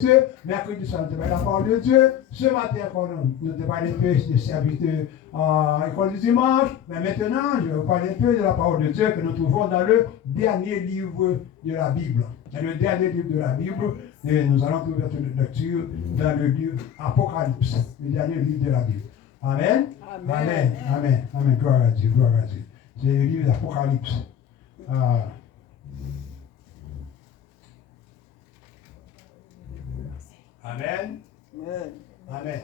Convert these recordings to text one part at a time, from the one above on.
Dieu, mercredi soir, nous te la parole de Dieu. Ce matin, quand nous te parlons un peu de serviteur à l'école du dimanche, mais maintenant, je vais vous parler un peu de la parole de Dieu que nous trouvons dans le dernier livre de la Bible. Dans le dernier livre de la Bible, et nous allons trouver notre lecture dans le livre Apocalypse, le dernier livre de la Bible. Amen. Amen. Amen. Amen. Amen. Gloire à Dieu. Gloire à Dieu. C'est le livre d'Apocalypse. Amen. Amen. Amen.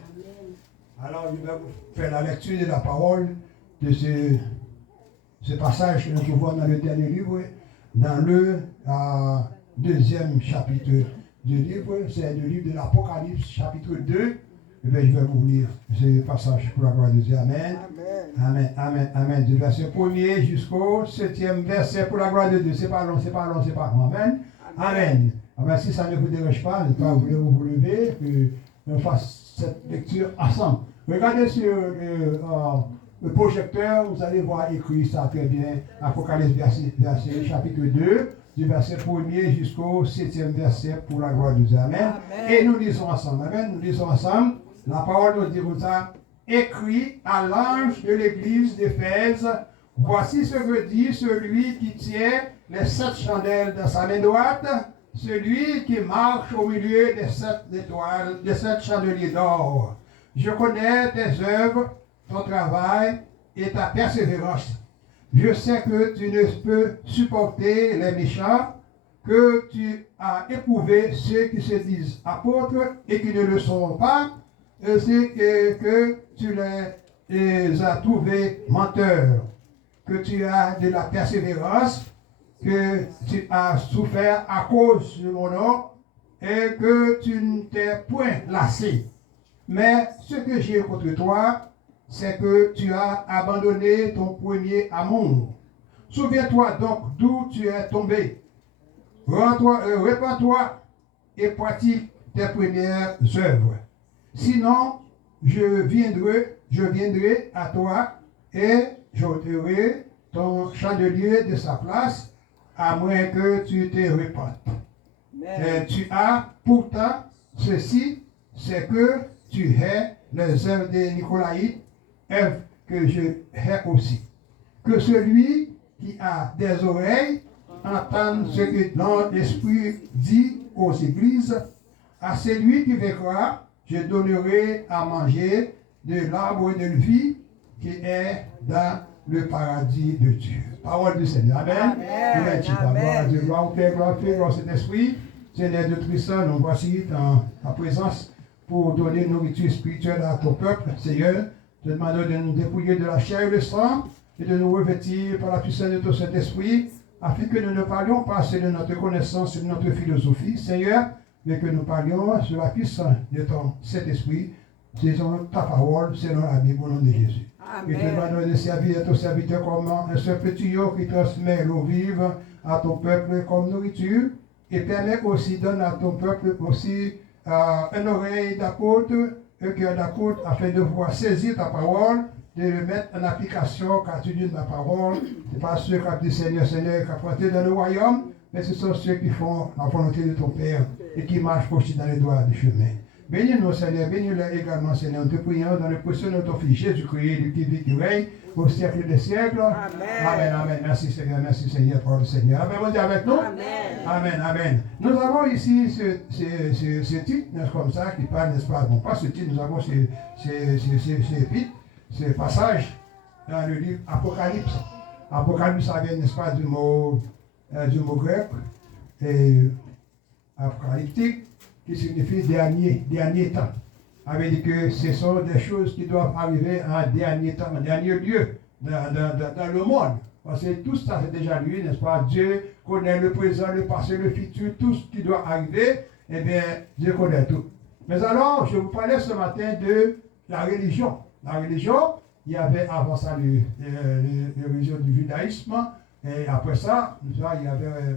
Alors, je vais vous faire la lecture de la parole de ce passage que nous trouvons dans le dernier livre, dans le deuxième chapitre du livre. C'est le livre de l'Apocalypse, chapitre 2. Et bien, je vais vous lire ce passage pour la gloire de Dieu. Amen. Amen. Amen. Amen. Du verset 1er jusqu'au 7e verset pour la gloire de Dieu. C'est pas long, c'est pas long, c'est pas long. Amen. Amen. Amen. Si ça ne vous dérange pas, je vais vous lever, que nous fassions cette lecture ensemble. Regardez sur le projecteur, vous allez voir écrit ça très bien. Apocalypse verset chapitre 2, du verset 1er jusqu'au 7e verset pour la gloire de Dieu. Amen. Et nous lisons ensemble. Amen. Nous lisons ensemble. La parole nous dit comme ça. Écrit à l'ange de l'église d'Éphèse, voici ce que dit celui qui tient les 7 chandelles dans sa main droite, celui qui marche au milieu des 7 étoiles, des 7 chandeliers d'or. Je connais tes œuvres, ton travail et ta persévérance. Je sais que tu ne peux supporter les méchants, que tu as éprouvé ceux qui se disent apôtres et qui ne le sont pas, ainsi que tu les as trouvés menteurs, que tu as de la persévérance, que tu as souffert à cause de mon nom et que tu ne t'es point lassé. Mais ce que j'ai contre toi, c'est que tu as abandonné ton premier amour. Souviens-toi donc d'où tu es tombé. Répands-toi et pratique tes premières œuvres. Sinon, je viendrai à toi et j'ôterai ton chandelier de sa place, à moins que tu te répandes. Tu as pourtant ceci, c'est que tu hais les œuvres des Nicolaïtes, œuvres que je hais aussi. Que celui qui a des oreilles entende ce que l'Esprit dit aux églises. À celui qui vaincra, je donnerai à manger de l'arbre de vie qui est dans le paradis de Dieu. Parole du Seigneur. Amen. Amen. Gloire à Dieu. Gloire au Père, gloire au Fils, gloire au Saint-Esprit. Seigneur de Tristan, nous voici dans ta présence pour donner nourriture spirituelle à ton peuple. Seigneur, te demandons de nous dépouiller de la chair et le sang et de nous revêtir par la puissance de ton Saint-Esprit afin que nous ne parlions pas selon notre connaissance, selon notre philosophie, Seigneur, mais que nous parlions sur la puissance de ton Saint-Esprit, selon ta parole, selon la Bible, au nom de Jésus. Amen. Et te demandons de servir à ton serviteur comme un simple tuyau qui transmet l'eau vive à ton peuple comme nourriture, et permet aussi, donne à ton peuple aussi une oreille d'apôtre, un cœur d'apôtre, afin de pouvoir saisir ta parole, de le mettre en application quand tu dis ma parole. Ce n'est pas ceux qui ont dit Seigneur, Seigneur, qui ont porté dans le royaume, mais ce sont ceux qui font la volonté de ton Père et qui marchent aussi dans les doigts du chemin. Bénis-nous, Seigneur, bénis-les également, Seigneur. Nous te prions dans le précieux de ton Fils Jésus-Christ, qui vit, qui règne au siècle des siècles. Amen. Amen, amen. Merci, Seigneur, pour le Seigneur. Amen, on dit avec nous. Amen. Amen, amen. Nous avons ici ce titre, n'est-ce comme ça, qui parle, n'est-ce pas? Bon, pas ce titre, nous avons ce passage dans le livre Apocalypse. Apocalypse, ça vient, n'est-ce pas, du mot grec, et apocalyptique, qui signifie dernier temps. Ça veut dire que ce sont des choses qui doivent arriver en dernier temps, en dernier lieu, dans le monde. Parce que tout ça, c'est déjà lui, n'est-ce pas? Dieu connaît le présent, le passé, le futur, tout ce qui doit arriver, eh bien, Dieu connaît tout. Mais alors, je vous parlais ce matin de la religion. La religion, il y avait avant ça la religion du judaïsme, et après ça, il y avait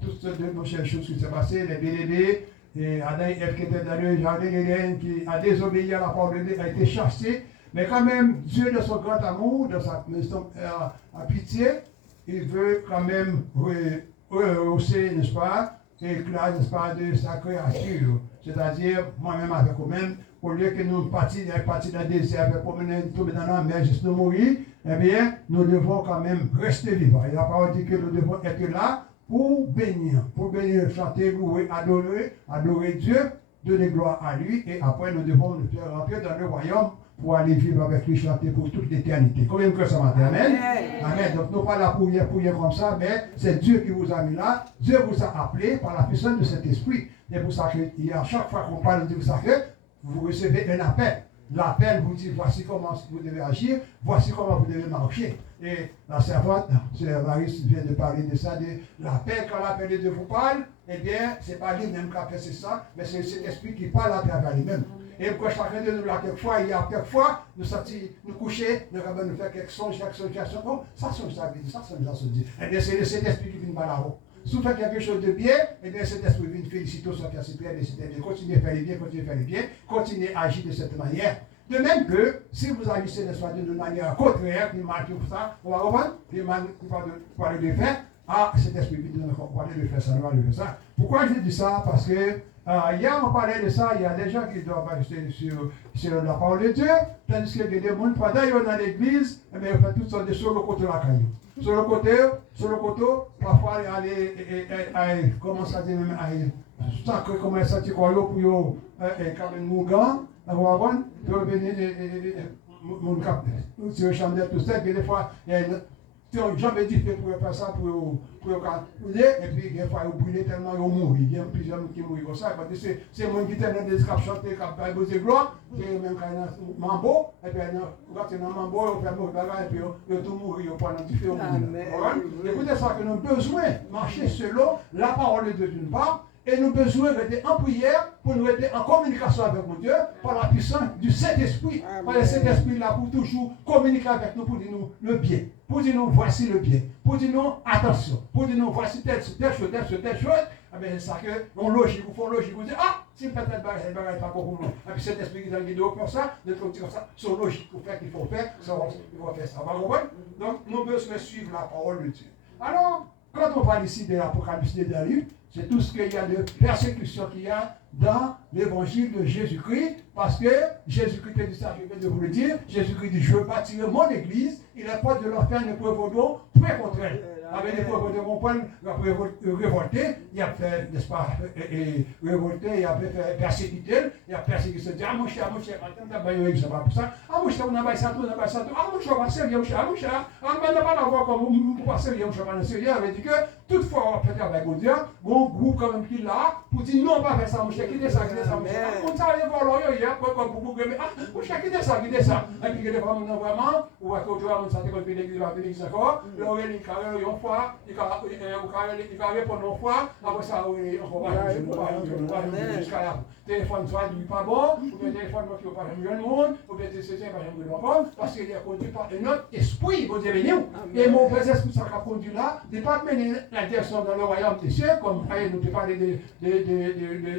toutes sortes de choses qui s'est passées, les BDD, et Adam et Ève qui étaient dans le jardin d'Éden, qui a désobéi à la parole de Dieu, a été chassé. Mais quand même, Dieu, de son grand amour, de sa pitié, il veut quand même rehausser, n'est-ce pas, éclat, n'est-ce pas, de sa créature. C'est-à-dire, moi-même avec vous-même, au lieu que nous partions dans le désert, tomber dans la mer, juste nous mourir, eh bien, nous devons quand même rester vivants. Et la parole dit que nous devons être là pour bénir, chanter, louer, adorer Dieu, donner gloire à lui, et après nous devons nous faire rentrer dans le royaume pour aller vivre avec lui, chanter pour toute l'éternité. Combien de que ça matin? Amen. Amen. Donc, nous pas là pour prier comme ça, mais c'est Dieu qui vous a mis là. Dieu vous a appelé par la puissance de cet esprit. Et pour ça que, à chaque fois qu'on parle de ça, que vous recevez un appel. L'appel vous dit, voici comment vous devez agir, voici comment vous devez marcher. Et la servante, Marie vient de parler de ça, de l'appel, quand l'appel de Dieu vous parle, eh bien, ce n'est pas lui-même qui a fait ça, mais c'est cet esprit qui parle à travers lui-même. Et quand chacun de nous, là, quelquefois, il y a quelquefois, nous sortir, nous coucher, nous faire quelque chose, oh, ça songe ça dit, ça songe ça se dit. Eh bien, c'est cet esprit qui vient par là-haut. Si vous faites quelque chose de bien, eh bien, cet esprit vient féliciter sur faire super, continuez à faire les bien, continuez à faire les bien, continuez à agir de cette manière. De même que, si vous agissez d'une manière contraire, qui marque tout ça, on va reprendre, qui parle de faire, cet esprit vient de parler de faire ça, on va le faire ça. Pourquoi je dis ça? Parce que, hier, on parlait de ça, il y a des gens qui doivent rester sur la parole de Dieu, tandis qu'il y a des gens, pendant qu'ils sont dans l'église, eh bien, ils font toutes sortes de choses sur le côté de la caillou. Sur le côté, parfois, il commence à dire, sacré comme ça, tu crois, pour quand même, nous, gants, pour venir, mon cap, sur le champ de tout ça, et des fois, il y a jamais dit pour faire ça, pour brûler, et puis des fois, ils brûlent tellement, ils mourent. Il y a plusieurs qui mourent comme ça. C'est moi qui t'ai des cap chanter, cap baiser gloire, c'est même quand il y a un mambo, et puis quand il y a un mambo, on fait un bagage, et puis ils tout mourir, ils prennent un différent. Écoutez ça, que nous avons besoin de marcher selon la parole de Dieu d'une part, et nous avons besoin d'être en prière pour nous être en communication avec mon Dieu par la puissance du Saint-Esprit. Parce que cet esprit-là pour toujours communiquer avec nous pour dire nous le bien. Pour dire nous voici le bien. Pour dire nous attention. Pour dire nous voici telle chose. Eh bien, c'est ça que on logique, on fait logique. On dit si peut-être cette bagarre n'est pas pour nous. Et puis cet esprit qui est dans le guide pour ça, notre comme ça, c'est logique pour faire qu'il faut faire, il va faire ça. Donc nous devons suivre la parole de Dieu. Alors, quand on parle ici de l'Apocalypse de Daniel, c'est tout ce qu'il y a de persécution qu'il y a dans l'évangile de Jésus-Christ, parce que Jésus-Christ dit ça, je viens de vous le dire, Jésus-Christ dit, je bâtirai mon église, et la porte de l'enfer ne prévaudront point contre elle. Avec les pauvres de mon point, il a révolté, il a fait, n'est-ce pas, révolté, il a fait persécuter, il a persécuté, il a dit, mon cher, attends, ça va pour ça, mon cher, on a ça, mon cher, on va servir, mon cher, on n'a pas l'avoir comme on va servir, mon cher, il avait dit que, toutefois, on va faire avec mon Dieu, bon groupe quand même qui l'a, pour dire, non, on va faire ça, mon cher, quittez ça, mon cher, on s'arrête voir l'oreille, il y a quoi, beaucoup, mon cher, quittez ça, et puis que des fois, on a vraiment, ou à côté, on s'attend qu'on peut l'église encore, l'oreille, il carré, fois, il va répondre une fois, après ça, on va jusqu'à là. Téléphone soit du pas bon, ou bien téléphone qui ne va pas jamais le monde, ou bien c'est pas jamais le monde, parce qu'il est conduit par un autre esprit, vous avez dit, et mon vrai esprit, ça a conduit là, n'est pas mener la direction dans le royaume des cieux, comme nous te parlé de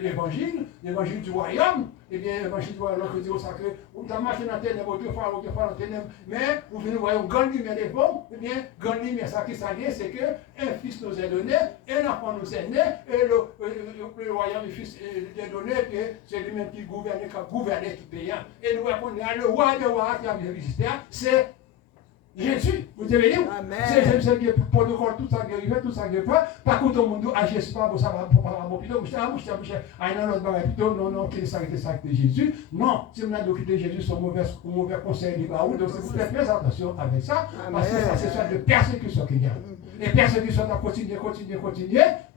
l'évangile du royaume. Eh bien, l'évangile du royaume, que Dieu sacré, vous avez marché dans la ténèbre, deux fois dans la ténèbre, mais vous venez voir une grande lumière devant, eh bien, grande lumière, ça qui s'allie, c'est qu'un fils nous est donné, un enfant nous est né, et le royaume du fils est donné, et c'est lui-même qui gouverne, qui a gouverné tout pays. Et nous répondons, le roi des rois qui a visité, c'est Jésus, vous avez dit, c'est le protocole, tout ça qui arrive, tout ça qui est fait. Par contre, tout le monde agit pas pour ça, pour parler à mon plutôt, non, qui est ça de Jésus. Non, si vous avez quitté Jésus, c'est un mauvais conseil, donc vous faites très attention avec ça, parce que ça, c'est une sorte de persécution qu'il y a. Et persécution a continué,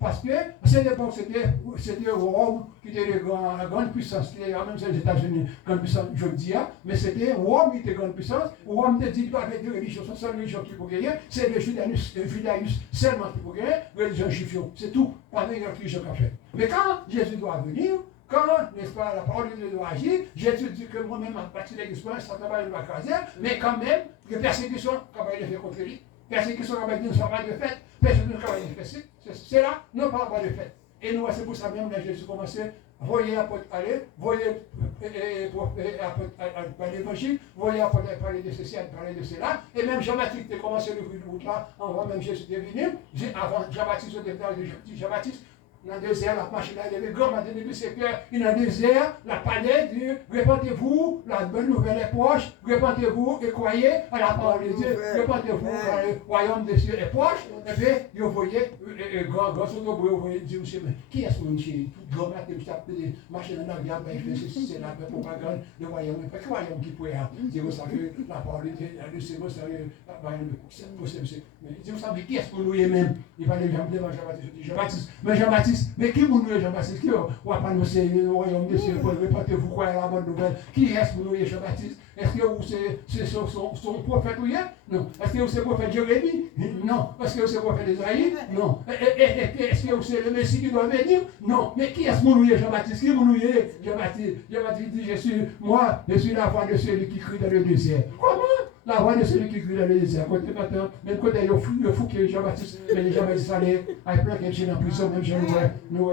parce que c'est l'époque, c'était Rome qui était la grande puissance, qui est même les États-Unis, grande puissance, je le dis, mais c'était Rome qui était grande puissance. Rome te dit pas avec deux religions, c'est la seule religion qui peut gagner, c'est le judaïsme seulement qui peut gagner, religion juive, c'est tout, pas de religion qu'a fait. Mais quand Jésus doit venir, quand, n'est-ce pas, la parole de Dieu doit agir, Jésus dit que moi-même, à partir de l'expérience, ça ne va pas craser, mais quand même, que persécution, quand il est fait contre lui. Persécution qui ne soit pas de fait, persécution qui va de fait, c'est là, non pas de fait. Et nous, c'est pour ça même que Jésus commençait, voyez apôtre aller, voyez parler l'évangile, voyez apôtre parler de ceci, parler de cela, et même Jean-Baptiste a commencé le route là, avant même Jésus est venu, avant Jean-Baptiste, Jean-Baptiste dans le désert, la machine là, il y avait grand matin depuis 5 heures, il est dans le désert, la palais dit, répandez-vous, la bonne nouvelle est proche, répandez-vous et croyez à la parole de Dieu, répandez-vous, le royaume des cieux est proche, et puis, vous voyez, grand soto, vous voyez, Dieu, qui est-ce que vous avez tout grand matin, vous avez marché dans la vie, c'est la propagande, le royaume, le royaume qui pourrait dire, vous savez, la parole de Dieu, c'est vous savez, c'est possible, mais vous savez, qui est-ce que vous avez même, il va aller devant Jean-Baptiste, mais Jean-Baptiste, mais qui vous nous Jean-Baptiste, qui va pas nous c'est le royaume des cieux, répandez-vous, croyez la bonne nouvelle, qui est-ce que vous avez Jean-Baptiste? Est-ce que c'est son prophète ou rien? Non. Est-ce que c'est le prophète Jérémie? Non. Est-ce que c'est le prophète Isaïe? Non. Est-ce que c'est le Messie qui doit venir? Non. Mais qui est-ce que Jean-Baptiste? Qui est Jean-Baptiste? Jean-Baptiste dit, je suis la voix de celui qui crie dans le désert. Comment? La voix de celui qui crie dans le désert. Côté matin, même côté le fou qui est Jean-Baptiste, mais Jean-Baptiste allait, avec plein de gens en prison, même chez nous,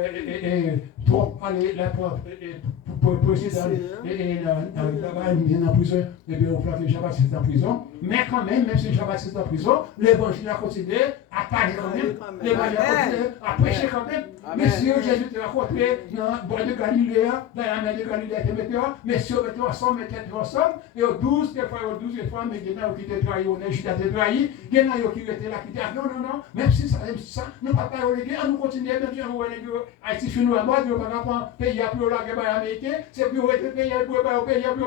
trop, allez, la président, et là-bas, il est en prison, et bien on voit que Jean-Baptiste est en prison, mais quand même si Jean-Baptiste est en prison, l'évangile a continué à parler quand même, l'évangile a continué à prêcher quand même. Messieurs, Jésus te rencontré dans le bois de Galilée, dans la mer de Galilée, messieurs, mettez ensemble, mettez ensemble, et aux 12, des fois, mais il y en a qui étaient trahis, on a Judas été trahi, il y en a qui étaient là, qui étaient non, même si ça, nous ne pas reléguer, nous continuons, même si on relégue Haïti, chez nous à moi, nous ne pas prendre pays à plus la guerre américaine, c'est plus être pays, plus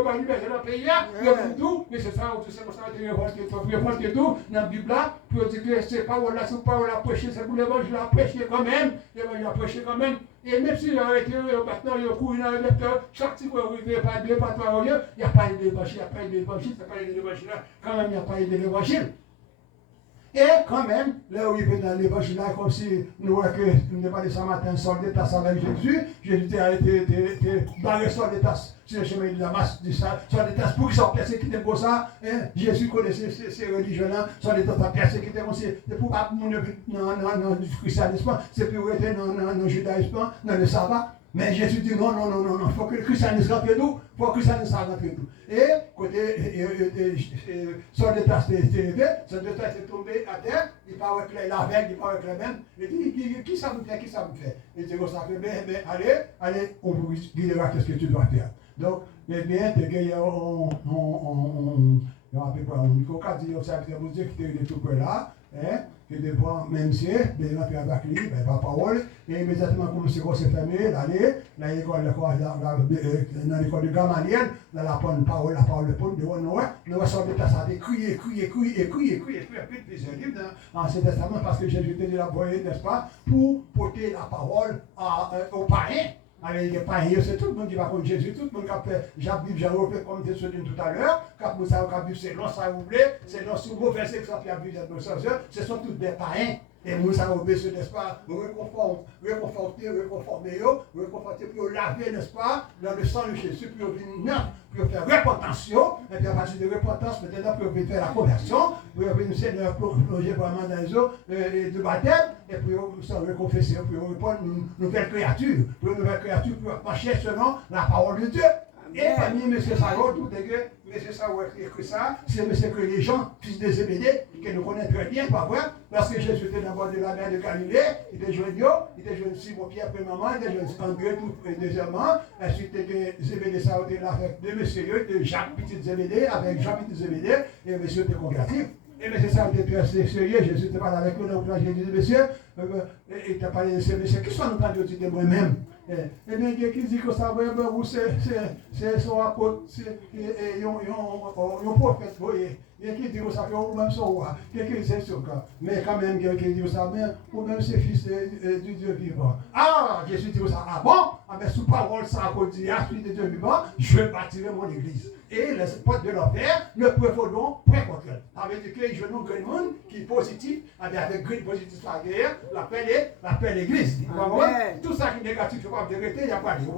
pas libérer le pays, plus tout, mais c'est ça, c'est pour ça que je révolte tout, dans la Bible, pour dire que c'est pas là, c'est pas là, prêcher, c'est pour l'évangile à prêcher quand même, l'évangile à prêcher quand même. Et même si arrêté maintenant, il y a couru dans le lecteur, chaque type de pas deux, pas trois, il n'y a pas d'évangile, il n'y a pas d'évangile, il n'y a pas d'évangile, quand même, il n'y a pas d'évangile. Et quand même, là où il est dans l'évangile, comme si nous voyons que nous pas ce matin, sol de tasse avec Jésus, Jésus a été barré sol de tasse sur le chemin de Damas, sol de tasse pour qu'ils soient persécutés pour ça. Jésus connaissait ces religions-là, sol de tasse persécutés comme si c'est pour pas dans le christianisme, c'est pour être dans le judaïsme, dans le sabbat. Mais Jésus dit non, il faut que le christianisme rentre tout, il faut que le christianisme rentre tout. Et côté sol de tasse est élevé, sol de tasse est tombé à terre, il parle avec la veille, il parle avec la même, il dit qui ça me fait? Il dit comme ça, mais allez, on vous guidera qu'est-ce que tu dois faire. Donc, eh bien, il y a à peu près un micro-cadre, vous dire qu'il était tout près là, que devant même si, de rentrer avec lui, pas parole, et immédiatement comme c'est qu'on s'est fermé, l'aller, dans l'école de Gamaliel, dans la parole de Paul, nous sommes de ça, crier, plusieurs livres dans l'Ancien Testament, parce que Jésus était envoyé, n'est-ce pas, pour porter la parole aux païens. Avec les païens, c'est tout le monde qui va contre Jésus, tout le monde qui a fait Jean-Bib, Jean-Robert, comme tu as dit tout à l'heure, quand vous avez vu, c'est non, ça vous plaît, c'est non, si vous mauvais exemple, il y a vu dans nos sens, ce sont tous des païens. Et nous avons obéi, n'est-ce pas, réconforter pour laver, n'est-ce pas, dans le sang de Jésus, pour venir pour faire repentance, et puis à partir de repentance, maintenant, pour faire la conversion, pour venir Seigneur plonger vraiment dans les eaux de baptême, et puis nous sommes reconfessés, pour répondre une nouvelle créature, pour marcher selon la parole de Dieu. Et parmi M. Sarot, tout est que M. Sarot a écrit ça, c'est que les gens, fils de Zébédée, que nous connaissons très bien, pas vrai, parce que Jésus était dans le bord de la mer de Galilée, il était jeune Simon Pierre, premièrement, il était jeune André, deuxièmement, ensuite Zébédée Sarot était là avec deux messieurs, Jacques petit Zébédée, avec Jean petit Zébédée, et monsieur était converti. Et M. Sarot était très sérieux, Jésus était parlé avec nous, donc j'ai dit, monsieur, il t'a parlé de ces messieurs, qui sont nous entendus de moi-même? Et bien, qui dit que ça, c'est son apôtre, c'est un prophète, vous voyez. Il y a qui dit que ça, ou même son roi, quelqu'un dit ça, mais quand même, il y a qui dit ça, mais ou même c'est fils du Dieu vivant. Ah, Jésus dit ça, ah bon? Ah ben, sous parole, ça a dit, ah, fils de Dieu vivant, je bâtirai mon église. Et les portes de l'enfer ne prévaudront point contre elle. Ça veut dire que je nous gagne monde qui est positif, avec grille positive sur la guerre, l'appelle l'église. Tout ça qui est négatif, je ne peux pas vérité, il n'y a pas de dire.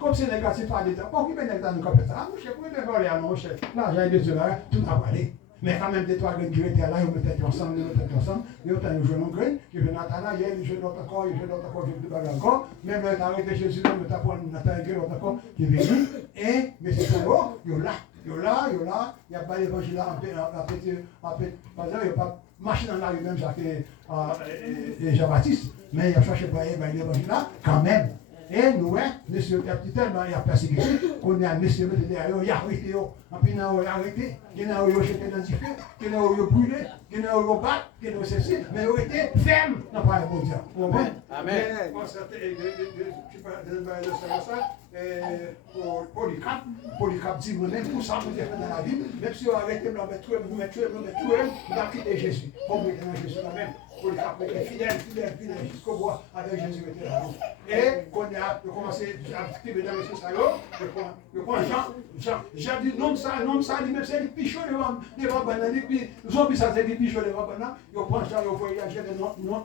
Comme c'est négatif, il n'y a pas de dire. Dans nous comme ça. Je ne peux pas aller à mon chef. Là, j'ai des yeux là, tout n'a pas allé. Mais quand même, des trois graines qui étaient là, ils mettaient ensemble, ils ont joué nos graines, ils jouent Nathan, ils jouent l'autre encore, ils jouent l'autre encore, ils jouent encore. Même là, ils ont arrêté Jésus, ils ont Nathan, l'autre encore, qui est venu. Et, mais c'est toujours, ils sont là, il y a pas l'évangile là, en fait, par exemple, il n'y a pas marcher dans la rue même Jacques et Jean-Baptiste, mais il a cherché pour aller dans l'évangile là, quand même. Et nous, monsieur, tellement il a persécuté, qu'on a monsieur, il a arrêté, et puis il a arrêté, il a jeté dans le feu, il a brûlé, il a battu, il a ceci, mais il a été ferme dans le parole de Dieu. Amen. Polycarpe dit, même tout ça, vous avez fait dans la vie, même si vous arrêtez, vous mettez, vous avez quitté Jésus. Vous mettez dans Jésus quand même. Polycarpe était fidèle jusqu'au bout avec Jésus était là. Et quand on a commencé à activer dans les sociaux, je prends Jean dit non ça, lui-même c'est le pichot devant banane, puis zombie ça c'est le pichot devant banane, je prends Jean, je voyage non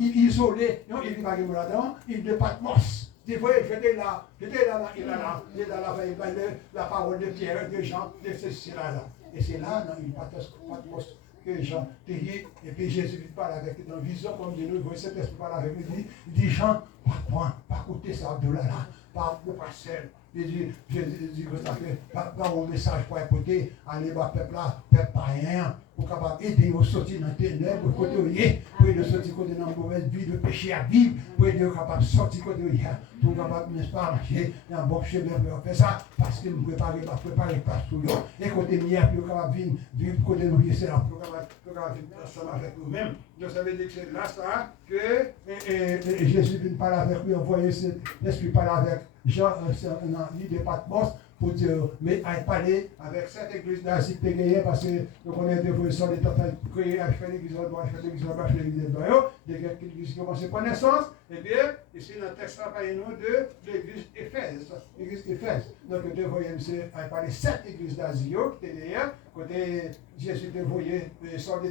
il isolé, non il va pas là-dedans, il ne pas de morse. Vous voyez, j'étais là, la parole de Pierre, de Jean, de ceci là. Et c'est là, dans une pathos que Jean te dit, et puis Jésus parle avec lui dans la vision, comme Dieu nous voit, cet esprit parle avec lui, il dit Jean, pas côté ça, de là, pas seul. Il dit, Jésus dit que ça fait, pas un message pour écouter, aller voir peuple là, peuple païen, pour capable aider au sortir dans les ténèbres, pour côté où il est, pour aider sortir côté dans la mauvaise vie, de péché à vivre, pour aider capable sortir côté où il est, pour capable, n'est-ce pas, marcher dans un bon chemin pour faire ça, parce que nous préparer pas tout le monde. Et côté mien, pour capable vivre côté nous, c'est là, pour capable vivre ensemble avec nous-mêmes. Donc ça veut dire que c'est là ça, que Jésus vient parler avec lui, envoyer l'esprit parler avec Jean, dans l'île de Patmos, pour dire, mais à parler avec cette église d'Asie Pégué, parce que nous connaissons des professeurs de temps créer, à faire l'église de droit, à faire l'église de droit, à faire l'église de droit, des églises qui commencent par naissance, et bien, ici dans le texte, on parle de l'église Éphèse. L'église Éphèse. Donc, nous devons parler de cette église d'Asie qui était derrière, côté Jésus devait les soldats,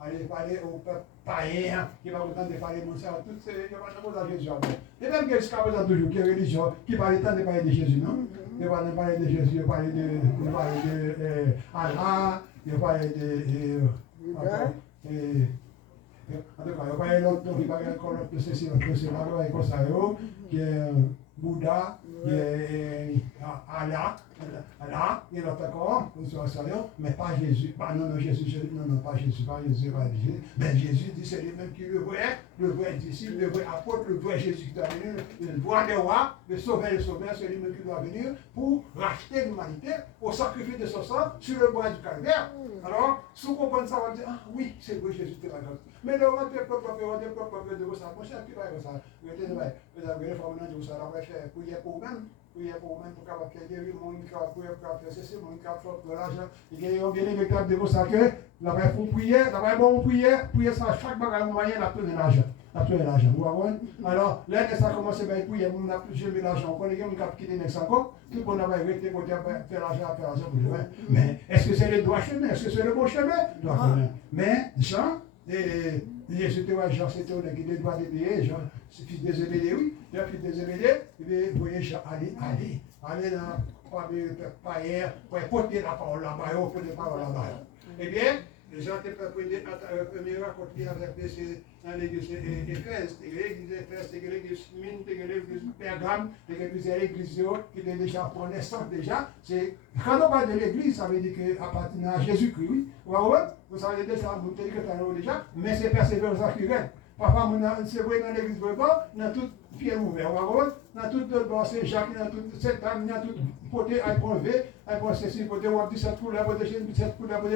aller parler au peuple païen, qui va autant de parler de ça, toutes ces choses de Jésus. Et même jusqu'à présent, toujours, qui est religion, qui parle tant de parler de Jésus, non? Il va parler de Jésus, il va parler de Allah, il va parler de. En tout cas, il va parler l'autre, il va parler encore l'autre, c'est cela, comme ça, qui est Bouddha, qui est Allah, il est encore, mais pas Jésus. Non, Jésus, pas Jésus, mais Jésus dit c'est lui-même qui le vrai disciple, le vrai apôtre, le vrai Jésus qui doit venir, le roi des rois, le sauveur, c'est lui-même qui doit venir pour racheter l'humanité, pour sacrifier de son sang sur le bois du calvaire. Alors, si vous comprenez ça, on va dire, ah oui, c'est le vrai Jésus qui va venir. Mais le roi des peuples de ça, mon cher, qui va faire ça? Vous avez prier pour vous-même, pour capable faire guérir, mon pour faire ceci, mon capable faire l'argent. Il y a un bien véritable de ça que la vraie pour prier, la vraie bonne prière ça, chaque bagage moyen, la tourner l'argent. Vous voyez? Alors, là, ça commence à prier, on a plus de l'argent. On connaît quelqu'un qui a quitté les 5 ans, tout le monde a arrêté pour faire l'argent pour le vin. Mais est-ce que c'est le droit chemin? Est-ce que c'est le bon chemin? Mais, Jean, et c'était Jean, c'était on a qui doit payer, Jean, fils de Zébédée, oui, Jean, fils de Zébédée, et bien, vous voyez, Jean, allez dans le païen, pour porter la parole là-bas, pour porter la parole là-bas. Eh bien, Jean était premier raconté avec l'église Éphèse, l'église Éphèse, l'église Mine, l'église Pergame, l'église qui était déjà pour naissance déjà. Quand on parle de l'église, ça veut dire qu'appartenant à Jésus-Christ, oui. Vous savez déjà, vous avez dit déjà, mais c'est persévérance qui règne. Parfois, c'est vrai dans l'église vraiment, dans tout pied ouvert, dans tout c'est Jacques, dans toute cette âme, dans tout côté, à prendre V, à prendre ceci, côté, on dit cette couleur, cette couleur, tout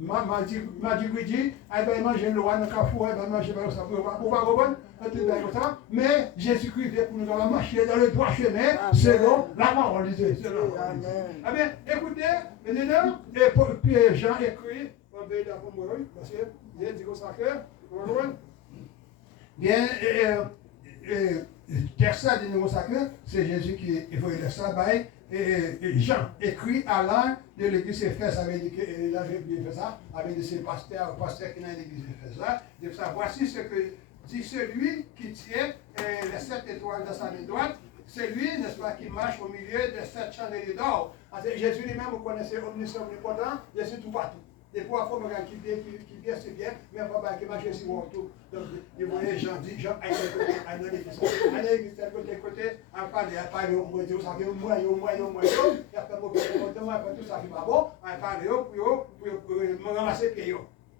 mardi, à manger le roi dans le carrefour, à manger ça, on va reprendre, tout ça, mais Jésus-Christ vient pour nous marcher dans le droit chemin, selon la parole de Dieu. Ah bien, écoutez, maintenant, puis Jean écrit, parce que Dieu dit comme ça que, bien, texte de nouveau sacré, c'est Jésus qui évolue le sabbat. Et Jean écrit à l'âme de l'église Éphèse, avait dit que là j'ai bien fait ça, avait dit c'est le pasteur qui est dans l'église Éphèse là, de ça, voici ce que dit celui qui tient les 7 étoiles dans sa main droite, c'est lui, n'est-ce pas, qui marche au milieu des 7 chandeliers d'or. Jésus lui-même, vous connaissez, omniscient, omnipotent, Jésus tout partout. Des fois, il faut me qui vient, c'est bien, mais il faut pas qu'il marche ici ou autour. Donc, vous voyez, Jean dit, Jean, allez dans l'église, côté, à parler, au moins, ça fait au moins, il y a pas beaucoup de comportements, tout ça qui va bon, à parler, pour me ramasser les pieds.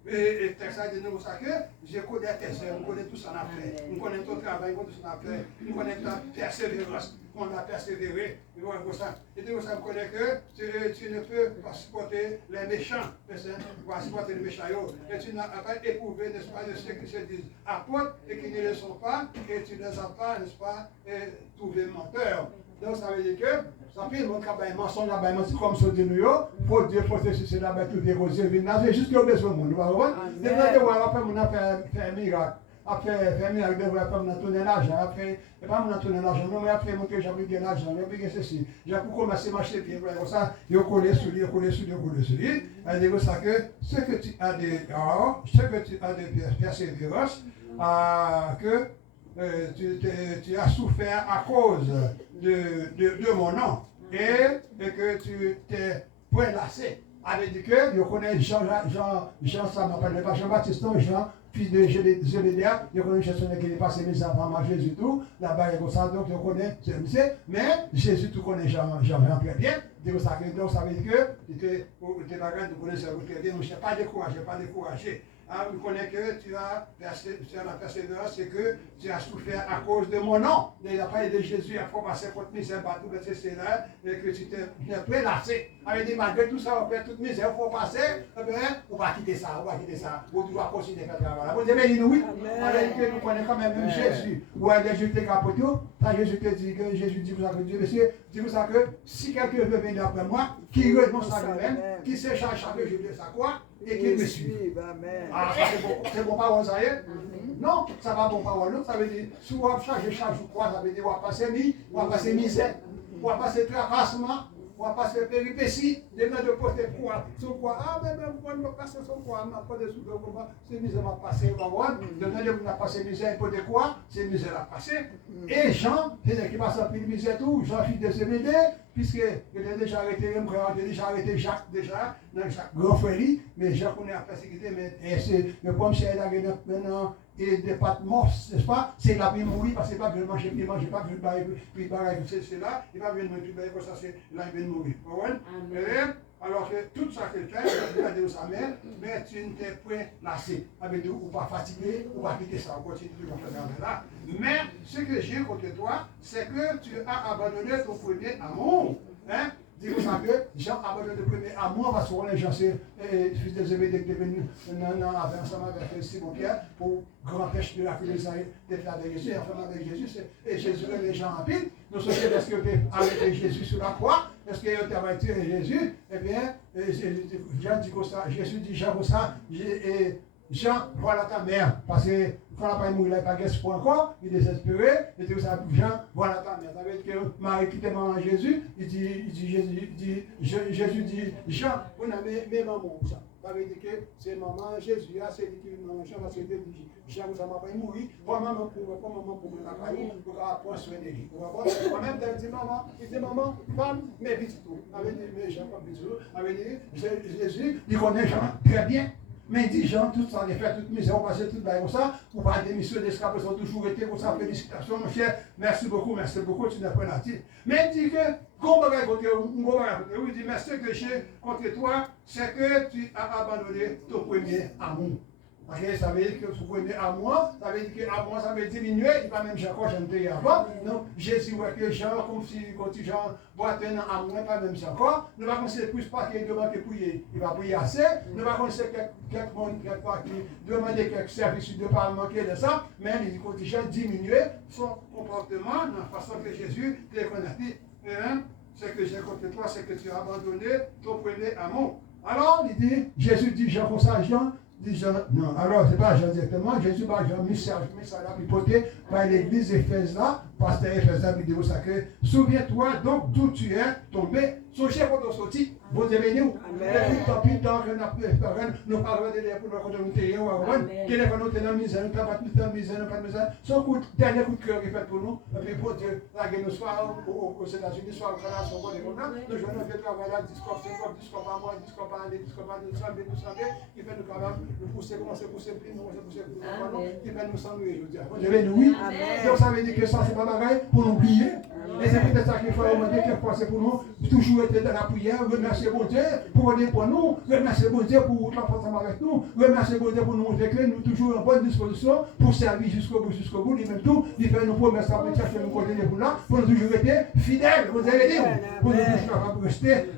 Et texte a dit nous ça que je connais tes œuvres, je connais tout ça qu'on a fait, je connais ton travail, je connais tout ça qu'on a fait, je connais ta persévérance, qu'on a persévéré. Et comme ça, je connais que tu ne peux pas supporter les méchants, pas supporter les méchants, et tu n'as pas éprouvé, n'est-ce pas, de ceux qui se disent apôtres et qui ne le sont pas, et tu ne les as pas, n'est-ce pas, trouvé menteurs. Donc ça veut dire que ça fait mon travail, mensonge, comme ça de nous, pour Dieu, pour ceci, c'est là, tout déroser, c'est juste qu'il y a besoin de monde, vous voyez? Et là, on va faire un miracle. Après, faire un miracle, on va faire tourner l'argent. Après, et pas mon tourner l'argent, non, mais après, montrer, j'ai pris de l'argent, j'ai pris ceci. J'ai pour commencer à marcher, puis comme ça, il y a collé sur lui, collé sur lui, collé sur lui. Elle dit ça que ce que tu as de persévérance, que tu as souffert à cause de mon nom et que tu t'es prélassé. Avec dit que je connais Jean, ça m'appelle pas Jean-Baptiste, non, Jean, fils de Zébédéa, je connais une chanson qui est passée mes enfants à Jésus tout, là-bas il y a comme ça, donc je connais, mais Jésus tout connaît Jean très bien. Donc ça veut dire que tu es pas grand, tu connais ça très bien, donc je ne pas découragé. On connaît que tu as la persévérance, c'est que tu as souffert à cause de mon nom. Il n'a pas de Jésus, il faut passer contre misère partout, c'est là, et que tu t'es prélassé. Avec dit, malgré tout ça, on fait toute misère, il faut passer, on va quitter ça, on doit continuer à faire le travail. Vous avez oui, avec que nous connaissons quand même Jésus. Ou à Jésus te capote, quand Jésus te dit que Jésus dit vous ça que Dieu, monsieur, dit vous ça que si quelqu'un veut venir après moi, qui renonce à lui-même, qui se charge chaque jour de sa croix, et qu'il me suive. Ah, ça c'est bon parole, ça y est? Non, ça va bon parole. Ça veut dire, si on va changer chaque jour, ça veut dire, on va passer misère, on va passer tracassement, on va passer péripéties, des mains de porter quoi, son quoi, ah, mais vous pouvez me passer son quoi, on n'a pas de sous de combat, c'est misère à passer, on va voir, de main de passer misère, pour de quoi, c'est misère à passer. Et Jean, c'est qui passe un peu de misère tout, Jean, fils de Zébédée, puisqu'il a déjà arrêté, il a déjà arrêté Jacques, déjà, dans Jacques grand frère, mais Jacques on est en persécuté, mais c'est le problème, c'est qu'il a maintenant, et des pâtes mortes, n'est-ce pas? C'est la vie mourir parce qu'il ne va pas manger, il ne mange pas, puis c'est là, il va venir manger, comme ça, c'est là, il va mourir. Alors que tout ça que tu as, il va dire sa mère, mais tu ne t'es point lassé. Avec nous, ou pas fatigué, ou pas quitter ça, on continue de faire là. Mais ce que j'ai contre toi, c'est que tu as abandonné ton premier amour. Hein? Dis-vous ça que Jean a abandonné le premier amour parce qu'on est Jean, c'est fils de Zébédée qui est venu ensemble avec Simon Pierre pour grand pêche de la philosophie d'être avec Jésus, ensemble avec Jésus, et Jésus et les gens en pile. Nous sommes est-ce que tu arrêté Jésus sur la croix? Est-ce que tu as tué Jésus? Eh bien, Jean dit comme ça, Jésus dit Jean comme ça, Jean, voilà ta mère, parce que quand la pas mourir, il n'a pas d'espoir encore, il est désespéré, et tout ça, Jean, voilà ta mère. Ça veut dire que Marie qui était maman Jésus, Jésus dit, Jean, on a mes mamans, ça. Ça veut dire que c'est maman Jésus, c'est lui qui maman Jean, parce que Jean, ça m'a pas mourir, pour maman pour me l'accompagner, pour prendre soin de lui. En même temps, il dit maman, femme, mais vite tout. Avec des Jean, comme vite tout. Avec Jésus, il connaît Jean très bien. Mais dit Jean, tout ça, les faire toute misère, on passe tout là comme ça, pour pas démissionner d'esclaves, ils ont toujours été comme ça, félicitations, mon cher, merci beaucoup, tu n'as pas natif. Mais il dit que, il dit, mais ce que j'ai contre toi, c'est que tu as abandonné ton premier amour. Parce que ça veut dire que vous prenez à moi, ça veut dire que à moi ça veut diminuer, il va même encore chanter avant. Donc Jésus voit que Jean, comme si quand Jean boit un à moi, pas même encore. Ne va commencer plus pas qu'il demande de prier, il va prier assez. Ne va commencer quelque part qui demande quelques services de pas manquer de ça, mais il dit que Jean diminuer son comportement dans la façon que Jésus te connaît. Ce que j'ai contre toi, c'est que tu as abandonné ton premier amour. Alors il dit, Jésus dit Jean comme ça, Jean. Non, alors c'est pas Jean directement, Jésus va Jean mis ça là, pipoté par l'église Éphèse là, pasteur Éphèse là, vidéo sacrée. Souviens-toi donc d'où tu es tombé, songez quand on sortit, vous devez nous. Depuis le temps que nous parlons de l'air pour nous continuer, quel est notre dans la misère, nous pas dans la misère, nous pas de misère. Son dernier coup de cœur qui fait pour nous, et puis pour Dieu, la guerre nous soit aux États-Unis, soit au Canada, soit au Canada, nous jouons notre travail là, discours par mois, discours par année, discours par nous semblez, qui fait nous capables. Nous pousser, commencer à pousser, puis nous pousser, qui va nous sembler, je veux dire. Oui. Donc ça veut dire que ça, c'est pas bagaille pour nous oublier. Et c'est peut-être ça qu'il faut demander quelquefois, c'est pour nous toujours être dans la prière, remercier bon Dieu pour venir pour nous, remercier bon Dieu pour être ensemble avec nous, remercier bon Dieu pour nous montrer que nous toujours en bonne disposition pour servir jusqu'au bout, et même tout, il fait nous promesses à chercher nous côté de vous là, pour nous toujours être fidèles, vous allez dire, pour nous toujours capables de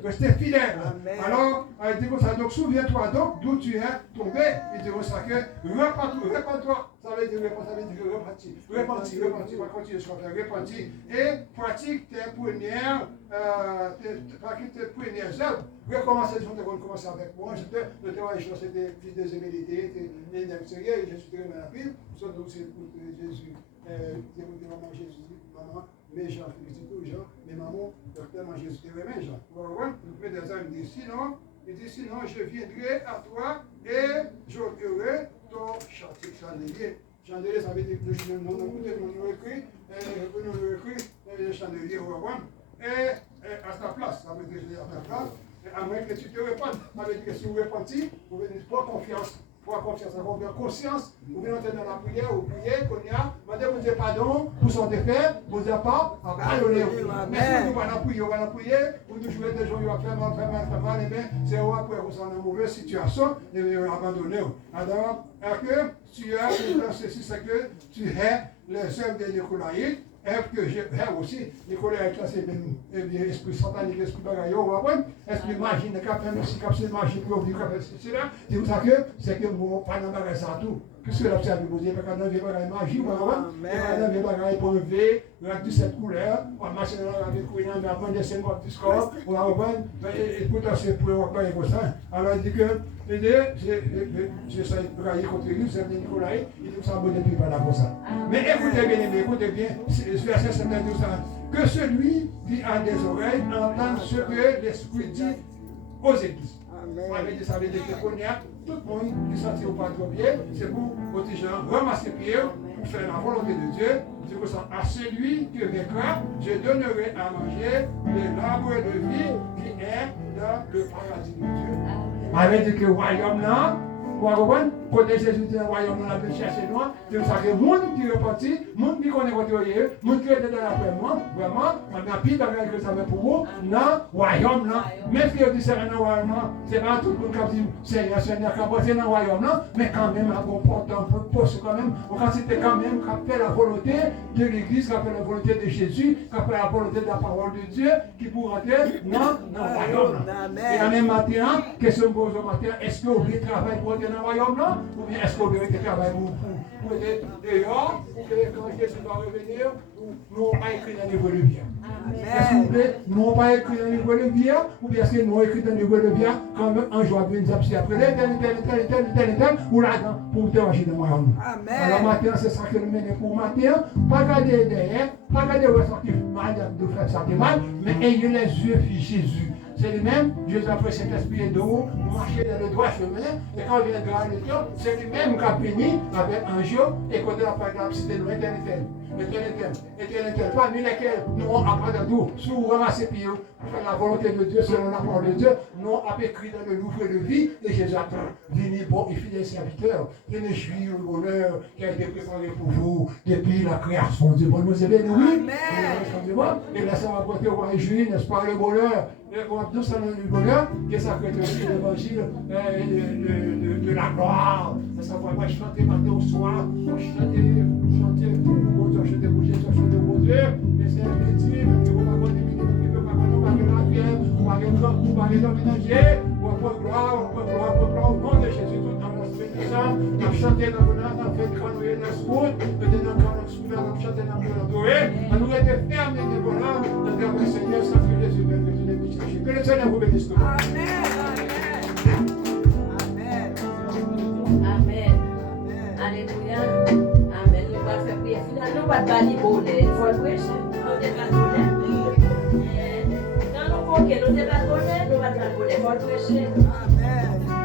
rester fidèles. Alors, il dit comme ça, donc souviens-toi donc d'où tu es tombé, il dit comme ça que repends-toi. Ça veut dire repentir, on va continuer sur faire repentir et pratique tes premières œuvres. Recommencer, je vais commencer avec moi. Le témoignage, c'était fils des humilités, et d'extérieur, je suis très mal appris. Surtout, c'est pour Jésus, c'est pour maman Jésus, maman, mais Jean, félicite Jean, mais maman, docteur Jésus, c'était vraiment Jean. Mais des hommes disent sinon, je viendrai à toi et j'ôterai ton chandelier. Chandelier, ça veut dire que nous écrit le chandelier au roi. Et à ta place, ça veut dire que à ta place, à moins que tu te répandes. Ça veut dire que si vous repentez, vous venez pour confiance. Pour confiance, avoir conscience, vous venez entrer dans la prière, vous priez, qu'on y a, demandez vous pardon pour son défaire, vous n'avez pas, pardonnez-vous. Mais si vous ne va pas prier, vous nous jouez des gens qui vont faire mal, et bien, c'est après vous êtes dans une mauvaise situation, et vous abandonnez. Alors, que tu as dans ceci, c'est que tu es les œuvres de Nicolaï, et que j'ai aussi, Nicolas est classé, esprit satanique, esprit bagaille, esprit magie, c'est magie pour vivre, c'est là, c'est pour ça que c'est que vous pas dans bagaille ça tout. Puisque la psy vous dit, parce que dans les bagailles magie, dans les bagailles pour lever, il y a 17 couleurs, on va marcher dans la vie couillante, mais avant de 50 discours, on va reprendre, et pourtant c'est pour reprendre pour ça. Alors il dit que, j'essaie de travailler contre lui, c'est Nicolas, il dit que ça ne depuis pas là pour ça. Mais écoutez bien, verset 7 dit ça, que celui qui a des oreilles entende ce que l'Esprit dit aux églises. Ça veut dire que tout le monde qui ne s'attire pas trop bien, c'est pour les gens ramasser pied pour faire la volonté de Dieu. C'est pour ça, à celui qui vaincra, je donnerai à manger de l'arbre de vie qui est dans le paradis de Dieu. Avec dit que le royaume là, quand Jésus dit le royaume là, il chercher nous, c'est pour ça que le monde qui est reparti, le monde qui connaît votre royaume, le monde qui est dans la paix, vraiment, on a pire d'avoir que ça fait pour vous, dans le royaume là. Même si on dit c'est un royaume là, c'est pas tout le monde qui dit Seigneur, qui est dans le royaume là, mais quand même, à bon portant, poste quand même, quand c'était quand même qui fait la volonté de l'Église, qui fait la volonté de Jésus, qui fait la volonté de la parole de Dieu, qui pour rentrer dans le royaume là. Et la même matin, question me pose au matin, est-ce que vous voulez travailler pour rentrer dans le royaume là? Ou bien est-ce que vous voulez travailler pour être dehors, ou que quand Jésus va revenir, nous n'avons pas écrit dans le livre de vie? Est-ce que vous voulez, nous n'avons pas écrit dans le livre de vie? Ou bien est-ce que nous avons écrit dans le livre de vie quand un jour nous avons appris après tel, ou là-dedans, pour te marcher dans le royaume? Alors matin, c'est ça que nous menons pour matin. Pas garder derrière, pas garder où est-ce qu'il mal de faire ça de mal, mais ayez les yeux fixés Jésus. C'est lui-même, Jésus a pris cet esprit d'eau, marcher dans le droit chemin, et quand il vient de la lecture, c'est lui-même qui a béni avec un jour, et quand il a parlé de la cité de l'éternel, parmi lesquels nous avons appris de tout, si vous ramassez pieds, pour faire la volonté de Dieu selon la parole de Dieu, nous avons écrit dans le livre de vie, et Jésus attend, venez bon et fidèle serviteur, venez jouir le bonheur qui a été préparé pour vous depuis la création du monde. Nous avez oui, et là ça va porter au roi juillet, n'est-ce pas, le bonheur. On va nous saluer le bonheur, qui est sacré de l'évangile de la gloire. Ça va pas chanter matin au soir, chanter pour mon Dieu, chanter pour Jésus, chanter pour Dieu. Mais c'est un métier, on va connaître les on va connaître la pierre, on va aller dans le ménager, on va gloire, au nom de Jésus, tout dans l'esprit saint, on va chanter dans le nom, on va faire granouiller dans le scout, on va chanter dans le doré, on nous était fermés de bonheur, on va le Seigneur, sans que Jésus vienne. Que le Seigneur vous bénisse. Amen. Amen. Alléluia. Amen. Nous allons faire prier. Finalement, nous ne pouvons pas aller bonnet. Il faut le prêcher. Nous ne pouvons pas bonnet. Quand nous pouvons nous ne pouvons pas bonnet, nous ne pouvons pas bonnet. Il faut le prêcher. Amen.